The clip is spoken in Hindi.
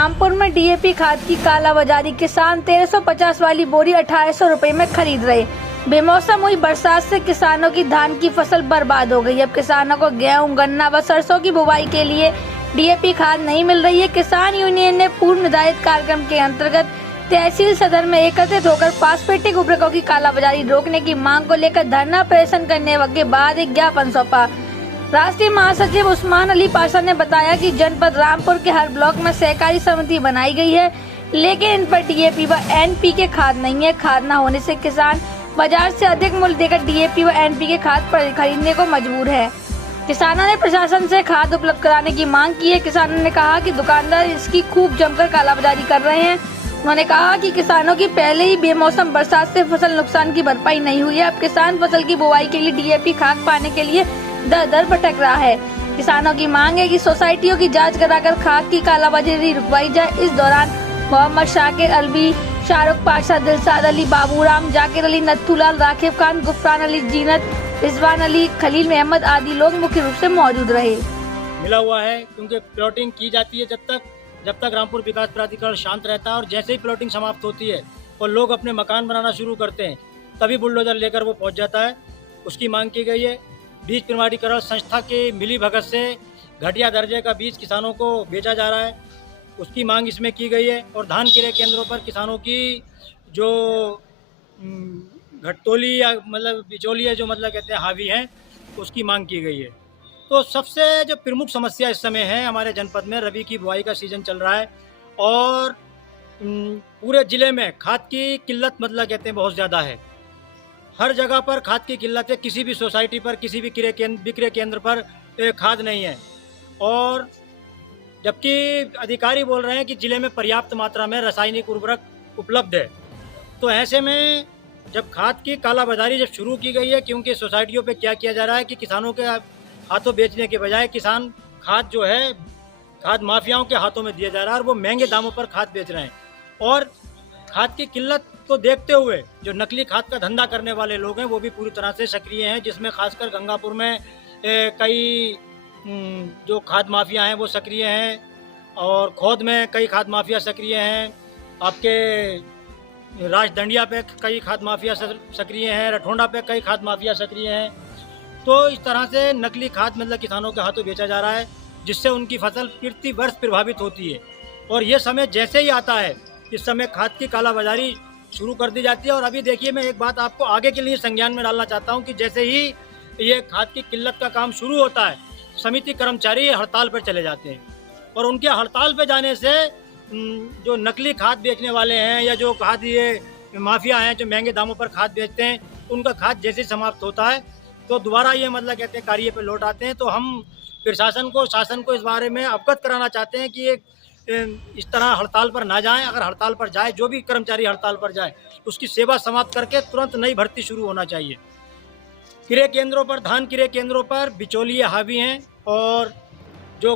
रामपुर में डीएपी खाद की कालाबाजारी। किसान 1350 वाली बोरी 2800 रुपए में खरीद रहे। बेमौसम हुई बरसात से किसानों की धान की फसल बर्बाद हो गई। अब किसानों को गेहूं, गन्ना व सरसों की बुवाई के लिए डीएपी खाद नहीं मिल रही है। किसान यूनियन ने पूर्व निर्धारित कार्यक्रम के अंतर्गत तहसील सदर में एकत्रित होकर फास्फेटिक उर्वरकों की कालाबाजारी रोकने की मांग को लेकर धरना प्रदर्शन करने के बाद एक ज्ञापन सौंपा। राष्ट्रीय महासचिव उस्मान अली पाशा ने बताया कि जनपद रामपुर के हर ब्लॉक में सहकारी समिति बनाई गई है, लेकिन इन पर डीएपी व एनपीके खाद नहीं है। खाद न होने से किसान बाजार से अधिक मूल्य देकर डीएपी व एनपीके खाद पर खरीदने को मजबूर है। किसानों ने प्रशासन से खाद उपलब्ध कराने की मांग की है। किसानों ने कहा कि दुकानदार इसकी खूब जमकर कालाबाजारी कर रहे हैं। उन्होंने कहा कि किसानों की पहले ही बेमौसम बरसात से फसल नुकसान की भरपाई नहीं हुई है। अब किसान फसल की बुवाई के लिए डीएपी खाद पाने के लिए दर दर भटक रहा है। किसानों की मांग है कि सोसाइटियों की जांच कराकर खाद की कालाबाजारी रुकवाई जाए। इस दौरान मोहम्मद शाकिर अलवी, शाहरुख पाशा, दिलशाद अली, बाबूराम, जाकिर अली, नथुलाल, राकिब खान, गुफरान अली, जीनत, रिजवान अली, खलील अहमद आदि लोग मुख्य रूप से मौजूद रहे। मिला हुआ है क्योंकि प्लॉटिंग की जाती है जब तक रामपुर विकास प्राधिकरण शांत रहता है, और जैसे ही प्लॉटिंग समाप्त होती है और लोग अपने मकान बनाना शुरू करते हैं तभी बुलडोजर लेकर वो पहुंच जाता है। उसकी मांग की गई है। बीज प्रमाणीकरण संस्था के मिली भगत से घटिया दर्जे का बीज किसानों को बेचा जा रहा है, उसकी मांग इसमें की गई है। और धान क्रय केंद्रों पर किसानों की जो घटतोली या मतलब बिचौलिए जो मतलब कहते हैं हावी हैं, उसकी मांग की गई है। तो सबसे जो प्रमुख समस्या इस समय है हमारे जनपद में, रबी की बुआई का सीज़न चल रहा है और पूरे ज़िले में खाद की किल्लत मतलब कहते हैं बहुत ज़्यादा है। हर जगह पर खाद की किल्लत है। किसी भी सोसाइटी पर, किसी भी विक्रय केंद्र पर खाद नहीं है। और जबकि अधिकारी बोल रहे हैं कि ज़िले में पर्याप्त मात्रा में रासायनिक उर्वरक उपलब्ध है। तो ऐसे में जब खाद की कालाबाजारी जब शुरू की गई है, क्योंकि सोसाइटियों पे क्या किया जा रहा है कि किसानों के हाथों बेचने के बजाय किसान खाद जो है खाद माफियाओं के हाथों में दिया जा रहा है और वो महंगे दामों पर खाद बेच रहे हैं। और खाद की किल्लत को देखते हुए जो नकली खाद का धंधा करने वाले लोग हैं वो भी पूरी तरह से सक्रिय हैं, जिसमें खासकर गंगापुर में कई जो खाद माफिया हैं वो सक्रिय हैं, और खौद में कई खाद माफिया सक्रिय हैं, आपके राजदंडिया पे कई खाद माफिया सक्रिय हैं, रठोंडा पे कई खाद माफिया सक्रिय हैं। तो इस तरह से नकली खाद मतलब किसानों के हाथों बेचा जा रहा है, जिससे उनकी फसल प्रति वर्ष प्रभावित होती है। और ये समय जैसे ही आता है इस समय खाद की कालाबाजारी शुरू कर दी जाती है। और अभी देखिए, मैं एक बात आपको आगे के लिए संज्ञान में डालना चाहता हूँ कि जैसे ही ये खाद की किल्लत का काम शुरू होता है, समिति कर्मचारी हड़ताल पर चले जाते हैं, और उनके हड़ताल पर जाने से जो नकली खाद बेचने वाले हैं या जो खाद ये माफिया हैं जो महंगे दामों पर खाद बेचते हैं, उनका खाद जैसे समाप्त होता है तो दोबारा ये मतलब कहते हैं कार्य पे लौट आते हैं। तो हम प्रशासन को, शासन को इस बारे में अवगत कराना चाहते हैं कि ये इस तरह हड़ताल पर ना जाएं। अगर हड़ताल पर जाए, जो भी कर्मचारी हड़ताल पर जाए, उसकी सेवा समाप्त करके तुरंत नई भर्ती शुरू होना चाहिए। क्रय केंद्रों पर, धान क्रय केंद्रों पर बिचौलिए हावी हैं, और जो